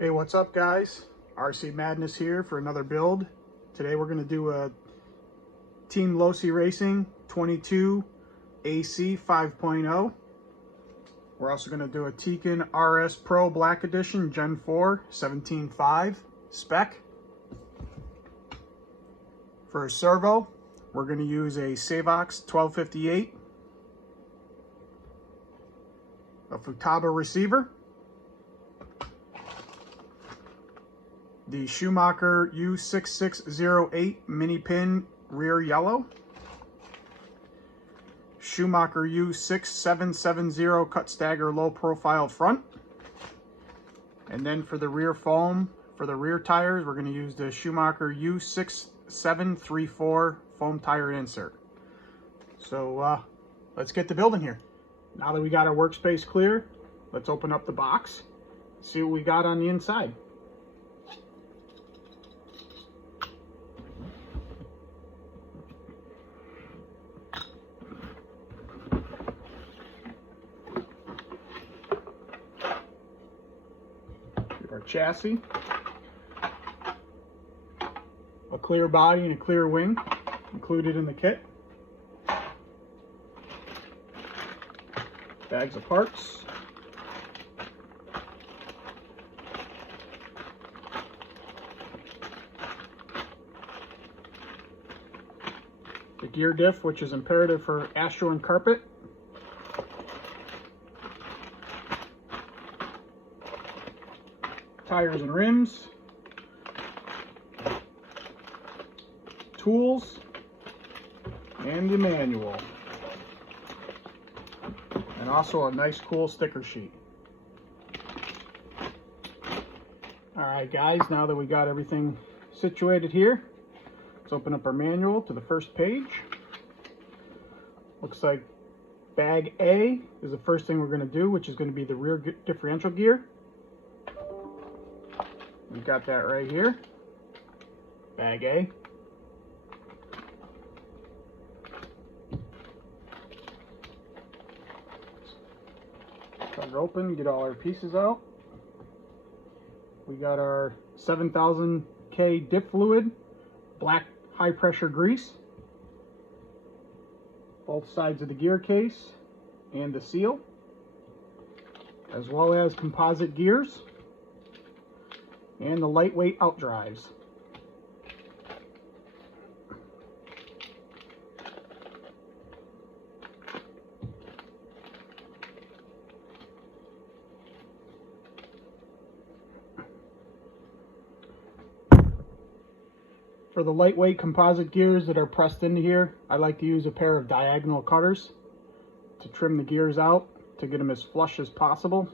Hey, what's up guys? RC Madness here for another build. Today we're going to do a Team Losi Racing 22 AC 5.0. We're also going to do a Tekin RS Pro Black Edition Gen 4 17.5 spec. For a servo, we're going to use a Savox 1258, a Futaba receiver, the Schumacher U6608 mini pin rear yellow, Schumacher U6770 cut stagger low profile front, and then for the rear foam, for the rear tires, we're going to use the Schumacher U6734 foam tire insert. So let's get to building here. Now that we got our workspace clear, let's open up the box, see what we got on the inside. Our chassis, a clear body and a clear wing included in the kit, bags of parts, the gear diff, which is imperative for Astro and carpet, tires and rims, tools, and the manual, and also a nice cool sticker sheet. Alright guys, now that we got everything situated here, let's open up our manual to the first page. Looks like bag A is the first thing we're going to do, which is going to be the rear differential gear. We got that right here, bag A. Cut it open, get all our pieces out. We got our 7000K dip fluid, black high pressure grease, both sides of the gear case and the seal, as well as composite gears and the lightweight out drives. For the lightweight composite gears that are pressed into here, I like to use a pair of diagonal cutters to trim the gears out to get them as flush as possible.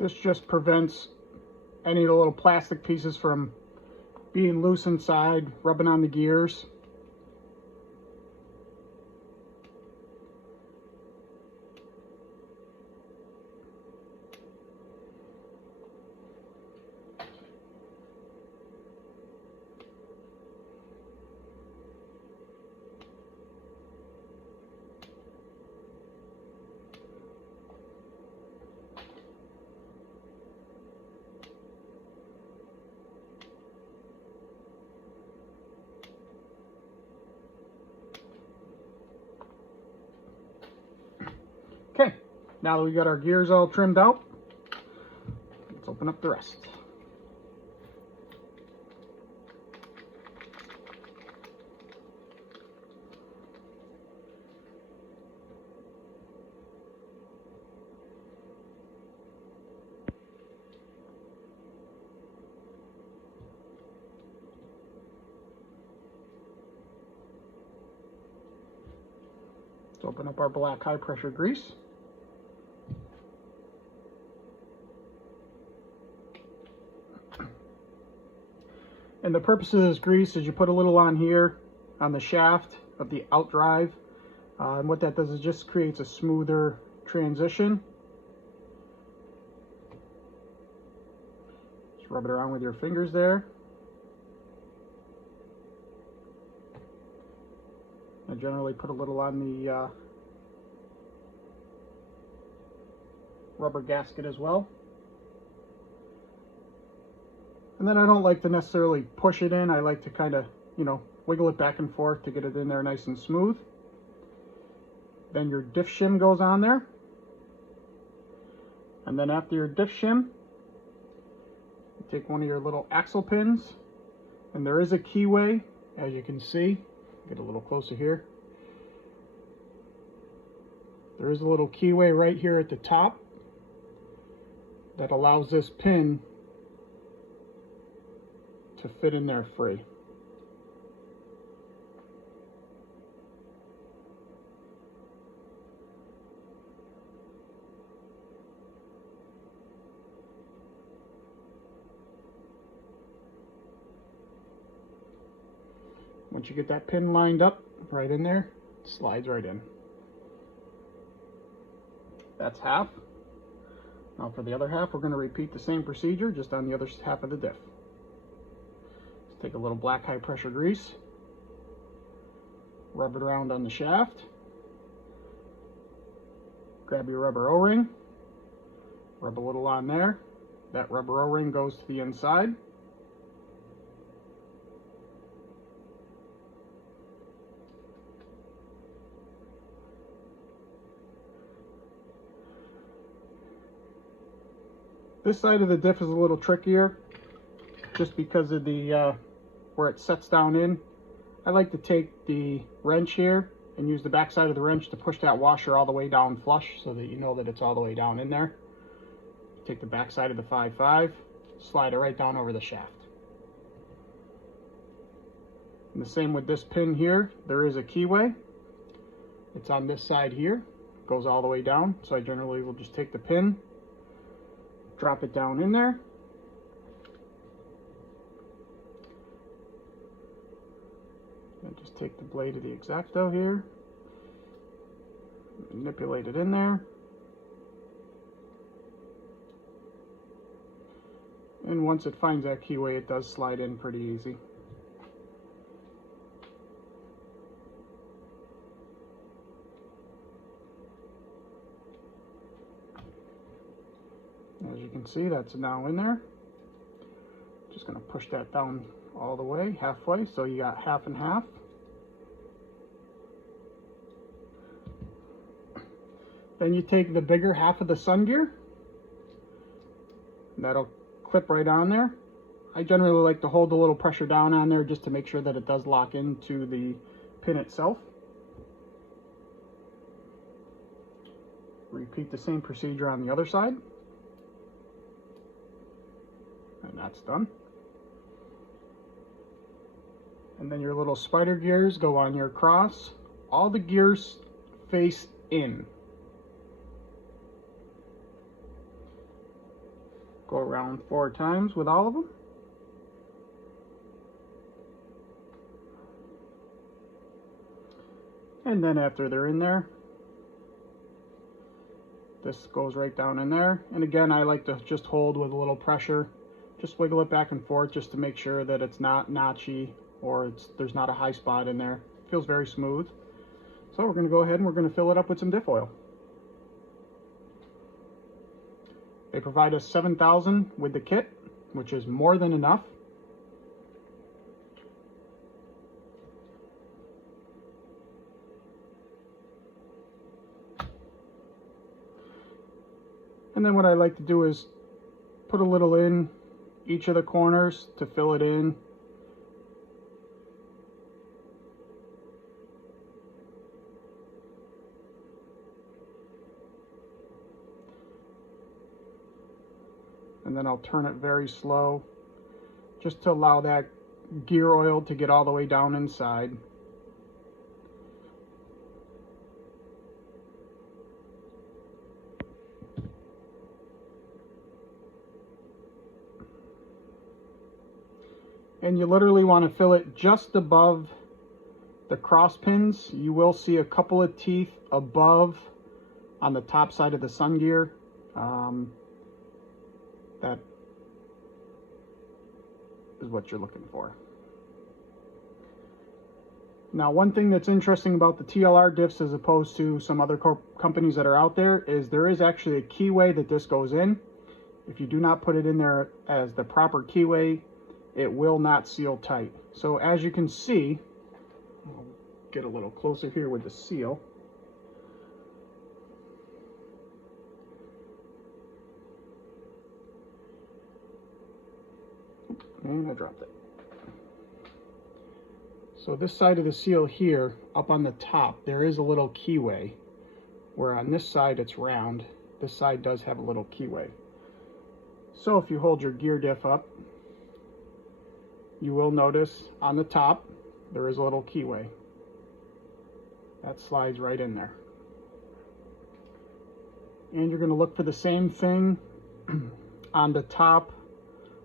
This just prevents any of the little plastic pieces from being loose inside, rubbing on the gears. Okay, now that we got our gears all trimmed out, let's open up the rest. Let's open up our black high pressure grease. And the purpose of this grease is you put a little on here on the shaft of the out drive. And what that does is just creates a smoother transition. Just rub it around with your fingers there. I generally put a little on the rubber gasket as well. And then I don't like to necessarily push it in. I like to kind of, wiggle it back and forth to get it in there nice and smooth. Then your diff shim goes on there. And then after your diff shim, you take one of your little axle pins, and there is a keyway, as you can see. Get a little closer here. There is a little keyway right here at the top that allows this pin to fit in there free. Once you get that pin lined up right in there, it slides right in. That's half. Now for the other half, we're going to repeat the same procedure, just on the other half of the diff. Let's take a little black high pressure grease, rub it around on the shaft, grab your rubber O-ring, rub a little on there. That rubber O-ring goes to the inside. This side of the diff is a little trickier just because of the where it sets down in. I like to take the wrench here and use the back side of the wrench to push that washer all the way down flush so that you know that it's all the way down in there. Take the back side of the 5.5, slide it right down over the shaft. And the same with this pin here. There is a keyway. It's on this side here. It goes all the way down. So I generally will just take the pin, drop it down in there. And just take the blade of the X-Acto here, manipulate it in there. And once it finds that keyway, it does slide in pretty easy. As you can see, that's now in there. Just going to push that down all the way, halfway, so you got half and half. Then you take the bigger half of the sun gear. That'll clip right on there. I generally like to hold a little pressure down on there just to make sure that it does lock into the pin itself. Repeat the same procedure on the other side. And that's done. And then your little spider gears go on your cross. All the gears face in. Go around 4 times with all of them. And then after they're in there, this goes right down in there. And again, I like to just hold with a little pressure. Just wiggle it back and forth just to make sure that it's not notchy or there's not a high spot in there. It feels very smooth. So we're going to go ahead and we're going to fill it up with some diff oil. They provide us 7,000 with the kit, which is more than enough. And then what I like to do is put a little in each of the corners to fill it in. And then I'll turn it very slow just to allow that gear oil to get all the way down inside. And you literally want to fill it just above the cross pins. You will see a couple of teeth above on the top side of the sun gear. That is what you're looking for. Now, one thing that's interesting about the TLR diffs as opposed to some other companies that are out there is there is actually a keyway that this goes in. If you do not put it in there as the proper keyway, it will not seal tight. So as you can see, I'll get a little closer here with the seal. And I dropped it. So this side of the seal here, up on the top, there is a little keyway, where on this side it's round. This side does have a little keyway. So if you hold your gear diff up, you will notice on the top, there is a little keyway. That slides right in there. And you're gonna look for the same thing on the top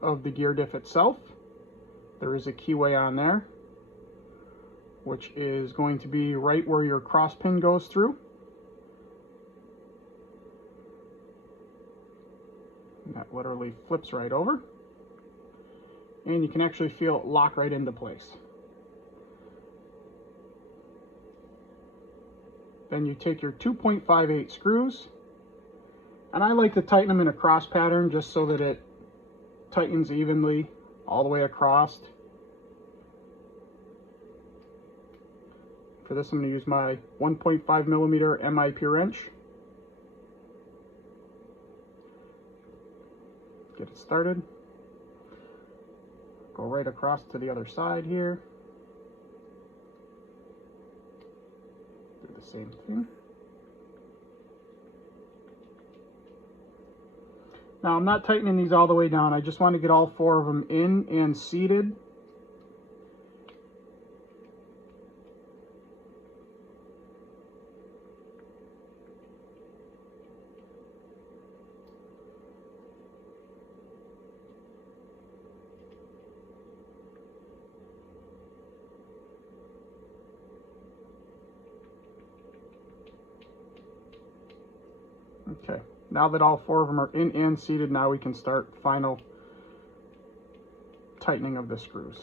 of the gear diff itself. There is a keyway on there, which is going to be right where your cross pin goes through. And that literally flips right over. And you can actually feel it lock right into place. Then you take your 2.58 screws, and I like to tighten them in a cross pattern just so that it tightens evenly all the way across. For this, I'm going to use my 1.5 millimeter MIP wrench. Get it started. Go right across to the other side here. Do the same thing. Now, I'm not tightening these all the way down. I just want to get all four of them in and seated. Okay, now that all four of them are in and seated, now we can start final tightening of the screws.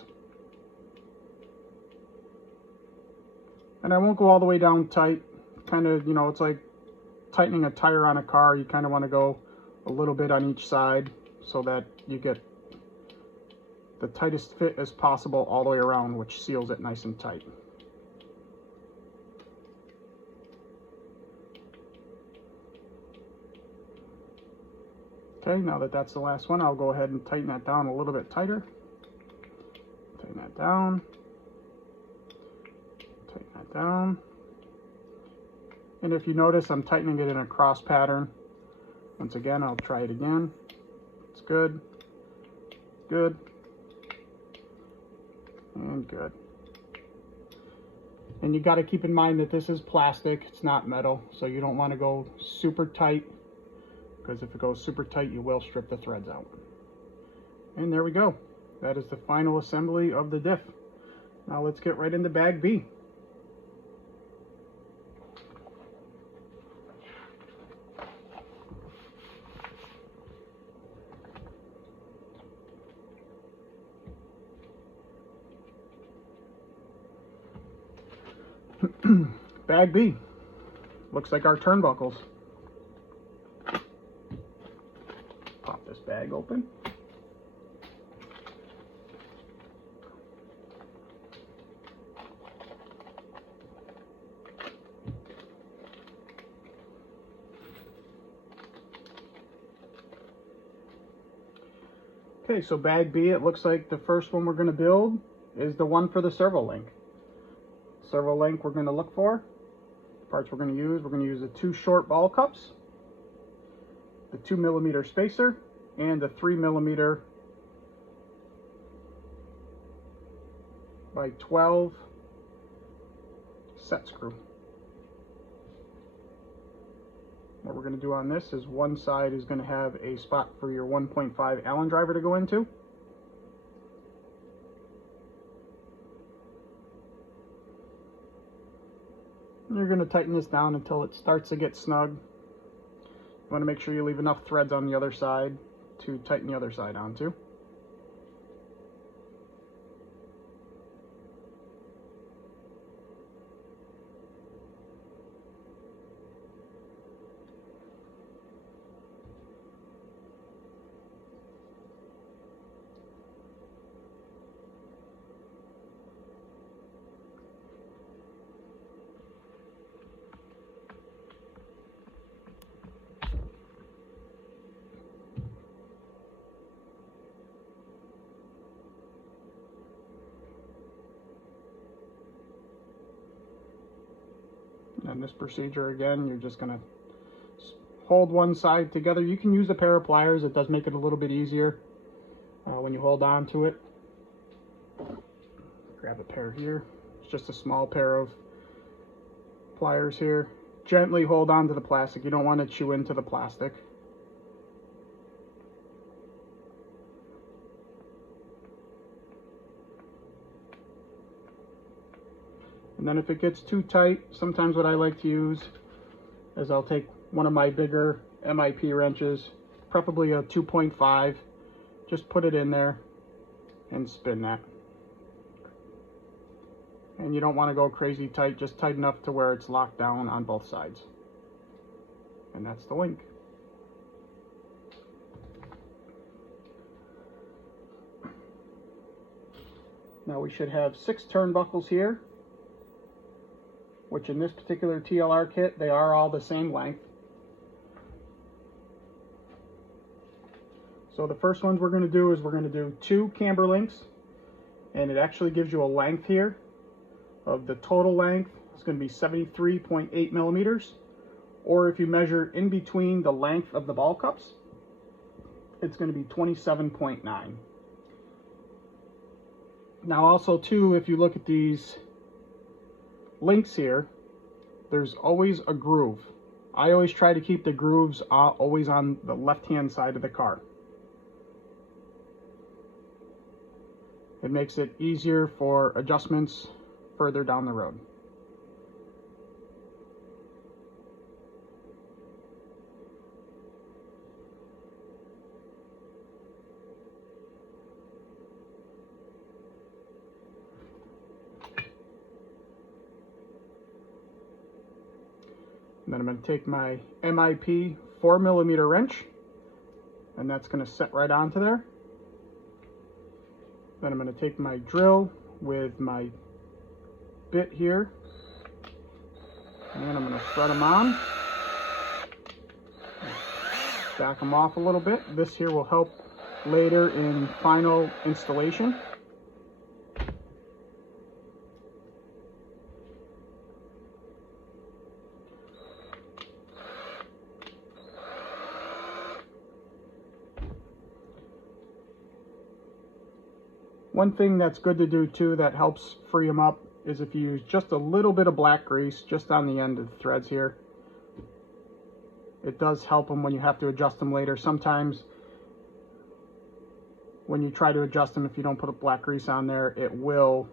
And I won't go all the way down tight. Kind of, you know, it's like tightening a tire on a car. You kind of want to go a little bit on each side so that you get the tightest fit as possible all the way around, which seals it nice and tight. Okay, now that that's the last one, I'll go ahead and tighten that down a little bit tighter. Tighten that down. Tighten that down. And if you notice, I'm tightening it in a cross pattern. Once again, I'll try it again. It's good. Good. And good. And you got to keep in mind that this is plastic, it's not metal, so you don't want to go super tight, because if it goes super tight, you will strip the threads out. And there we go. That is the final assembly of the diff. Now let's get right into bag B. Bag B. Looks like our turnbuckles. Pop this bag open. Okay, so bag B, it looks like the first one we're going to build is the one for the servo link. Servo link we're going to look for. Parts we're going to use the 2 short ball cups, the 2mm spacer, and the 3mm by 12 set screw. What we're going to do on this is one side is going to have a spot for your 1.5 Allen driver to go into. You're going to tighten this down until it starts to get snug. You want to make sure you leave enough threads on the other side to tighten the other side onto. And this procedure again, you're just going to hold one side together. You can use a pair of pliers. It does make it a little bit easier when you hold on to it. Grab a pair here. It's just a small pair of pliers here. Gently hold on to the plastic. You don't want to chew into the plastic. And then if it gets too tight, sometimes what I like to use is I'll take one of my bigger MIP wrenches, preferably a 2.5, just put it in there and spin that. And you don't want to go crazy tight, just tight enough to where it's locked down on both sides. And that's the link. Now we should have 6 turnbuckles here, which in this particular TLR kit, they are all the same length. So the first ones we're going to do is we're going to do 2 camber links, and it actually gives you a length here of the total length. It's going to be 73.8 millimeters, or if you measure in between the length of the ball cups, it's going to be 27.9. Now also too, if you look at these links here, there's always a groove. I always try to keep the grooves always on the left-hand side of the car. It makes it easier for adjustments further down the road. And then I'm going to take my MIP 4mm wrench, and that's going to set right onto there. Then I'm going to take my drill with my bit here, and I'm going to thread them on, back them off a little bit. This here will help later in final installation. One thing that's good to do too that helps free them up is if you use just a little bit of black grease just on the end of the threads here. It does help them when you have to adjust them later. Sometimes when you try to adjust them, if you don't put a black grease on there, it will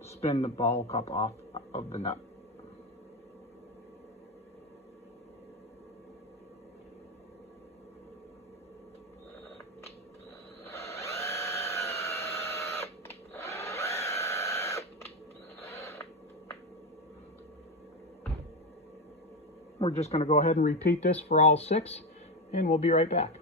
spin the ball cup off of the nut. We're just going to go ahead and repeat this for all 6, and we'll be right back.